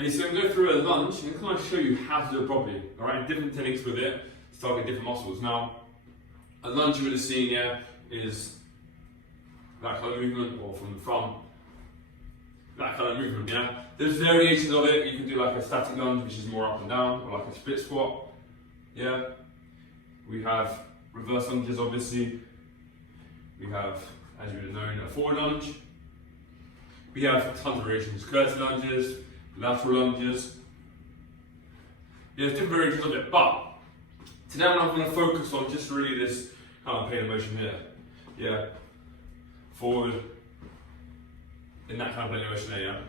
And so I'm going to go through a lunge and kind of show you how to do it properly, alright? Different techniques with it to target different muscles. Now, a lunge you would have seen here is that kind of movement, or from the front, that kind of movement, yeah? There's variations of it. You can do like a static lunge, which is more up and down, or like a split squat, yeah? We have reverse lunges, obviously. We have, as you would have known, a forward lunge. We have tons of variations, curtsy lunges, lateral lunges. There's different variations of it, but today I'm going to focus on just really this kind of plane of motion here. Yeah, forward, in that kind of plane of motion there, yeah.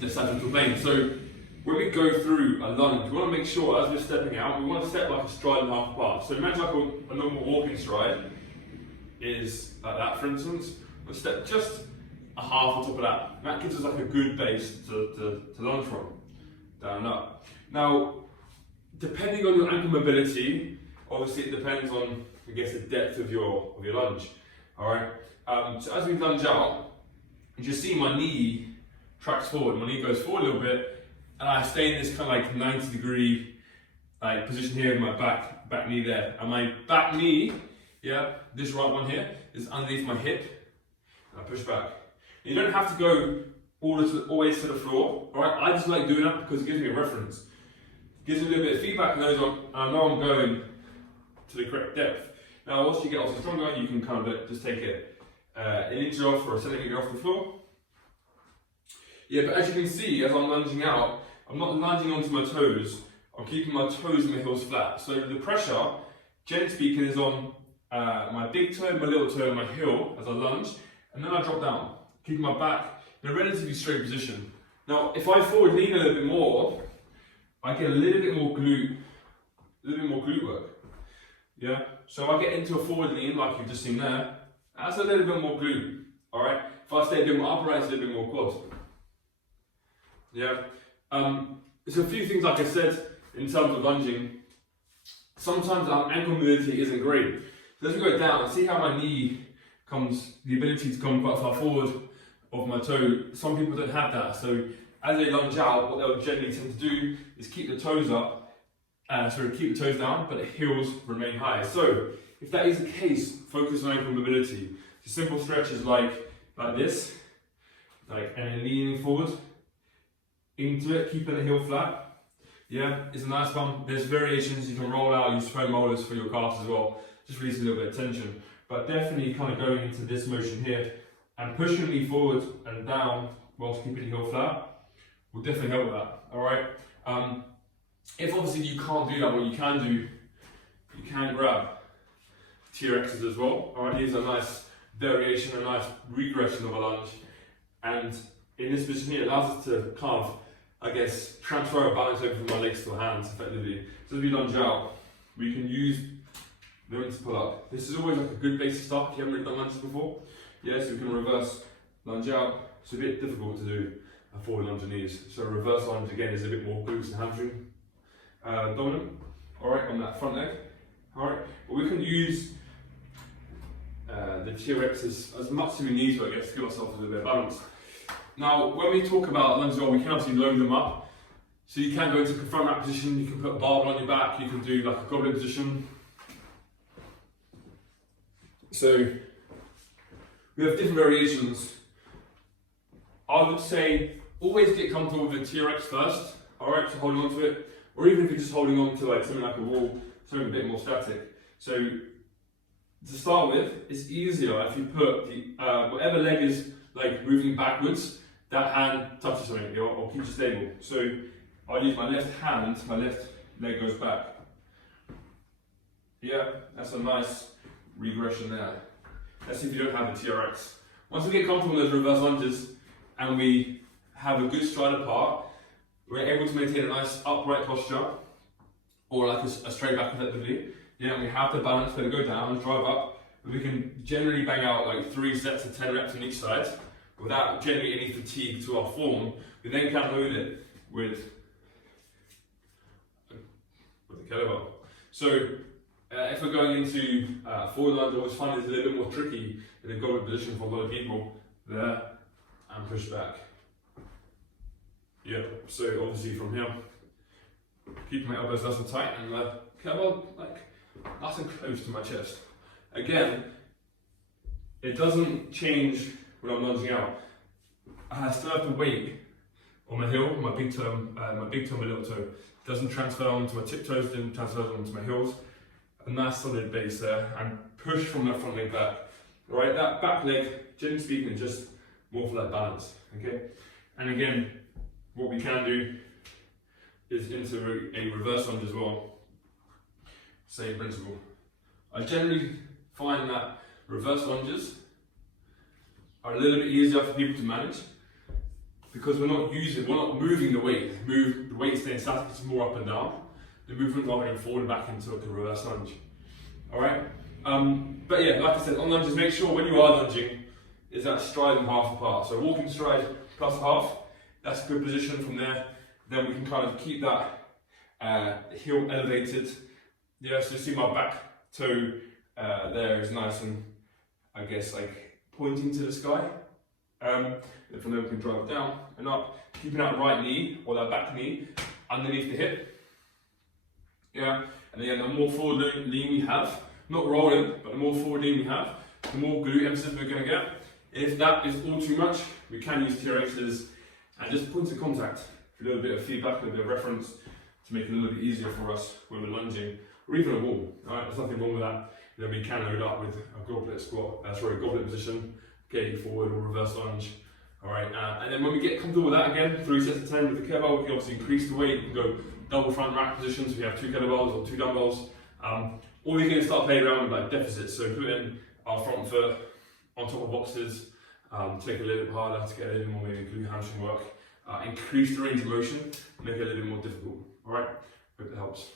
The sagittal plane. So when we go through a lunge, we want to make sure as we're stepping out, we want to step like a stride and a half apart. So imagine like a normal walking stride is like that, for instance. We'll step just a half on top of that. And that gives us like a good base to lunge from, down and up. Now, depending on your ankle mobility, obviously it depends on, I guess, the depth of your lunge. All right. So as we lunge out, you just see my knee tracks forward. My knee goes forward a little bit, and I stay in this kind of like 90-degree like position here in my back knee there. And my back knee, yeah, this right one here, is underneath my hip. And I push back. You don't have to go always to the floor, all right? I just like doing that because it gives me a reference. It gives me a little bit of feedback, and I know I'm going to the correct depth. Now, once you get also stronger, you can kind of just take it an inch off or a centimetre off the floor. Yeah, but as you can see, as I'm lunging out, I'm not lunging onto my toes. I'm keeping my toes and my heels flat. So the pressure, generally speaking, is on my big toe, my little toe, and my heel as I lunge, and then I drop down, keeping my back in a relatively straight position. Now, if I forward lean a little bit more, I get a little bit more glute work. Yeah, so I get into a forward lean like you've just seen there. That's a little bit more glute. All right. If I stay a bit more upright, it's a little bit more quad. Yeah. There's a few things, like I said, in terms of lunging. Sometimes our ankle mobility isn't great. So as we go down, see how my knee comes, the ability to come quite far forward of my toe. Some people don't have that. So as they lunge out, what they'll generally tend to do is keep the toes up, keep the toes down, but the heels remain high. So if that is the case, focus on ankle mobility. The simple stretches like this, and then leaning forward into it, keeping the heel flat. Yeah, it's a nice one. There's variations. You can roll out, use foam rollers for your calves as well. Just release a little bit of tension. But definitely kind of going into this motion here and pushing me forward and down whilst keeping the heel flat will definitely help with that. All right. If obviously you can't do that, what you can do, you can grab TRXs as well. All right, these are a nice variation, a nice regression of a lunge, and in this position here, it allows us to kind of, I guess, transfer our balance over from our legs to our hands effectively. So as we lunge out, we can use the ring to pull up. This is always like a good basic start if you haven't really done lunges before. Yeah, so we can reverse lunge out. It's a bit difficult to do a forward lunge on knees. So a reverse lunge again is a bit more glutes and hamstring dominant. All right, on that front leg. All right, but we can use the TRX as much as we need to, I guess, to give ourselves a little bit of balance. Now, when we talk about lunges, we can obviously load them up. So you can go into a front rack position, you can put a barbell on your back, you can do like a goblet position. So we have different variations. I would say always get comfortable with the TRX first, alright, so holding on to it, or even if you're just holding on to like something like a wall, something a bit more static. So to start with, it's easier if you put the whatever leg is like moving backwards, that hand touches something or keeps it stable. So I'll use my left hand, my left leg goes back. Yeah, that's a nice regression there. Let's see if you don't have the TRX. Once we get comfortable with those reverse lunges and we have a good stride apart, we're able to maintain a nice upright posture or like a straight back effectively. Yeah, and we have the balance to go down and drive up. We can generally bang out like 3 sets of 10 reps on each side without generally any fatigue to our form. We then can load it with the kettlebell. So if we're going into forward lunge, I always find it's a little bit more tricky in a goblet position for a lot of people. There, and push back. Yeah, so obviously from here, keeping my elbows nice and tight and kettlebell like nice and close to my chest. Again, it doesn't change when I'm lunging out. I still have the weight on my heel, my big toe, my little toe. It doesn't transfer onto my tiptoes, didn't transfer onto my heels. A nice solid base there, and push from that front leg back. Alright, that back leg, generally speaking, is just more for that balance. Okay? And again, what we can do is into a reverse lunge as well. Same principle. I generally find that reverse lunges are a little bit easier for people to manage because we're not moving the weight. The weight staying static, it's more up and down. The movement rather than forward and back into like a reverse lunge. Alright? But yeah, like I said, on lunges, make sure when you are lunging, is that stride and half apart. So walking stride plus half, that's a good position from there. Then we can kind of keep that heel elevated. Yeah, so you see my back toe there is nice and, I guess, like pointing to the sky. And from there we can drive down and up, keeping that right knee or that back knee underneath the hip. Yeah, and again, the more forward lean we have, not rolling, but the more forward lean we have, the more glute emphasis we're going to get. If that is all too much, we can use TRXs and just points of contact for a little bit of feedback, a little bit of reference to make it a little bit easier for us when we're lunging, or even a wall. Alright, there's nothing wrong with that. Then we can load up with a goblet squat, goblet position, getting forward or reverse lunge. Alright, and then when we get comfortable with that again, 3 sets of 10 with the kettlebell, we can obviously increase the weight. We can go double front rack positions. We have 2 kettlebells or 2 dumbbells. Or we can start playing around with like deficits. So put in our front foot on top of boxes, take a little bit harder to get a little more maybe glute hamstring work, increase the range of motion, make it a little bit more difficult. Alright, hope that helps.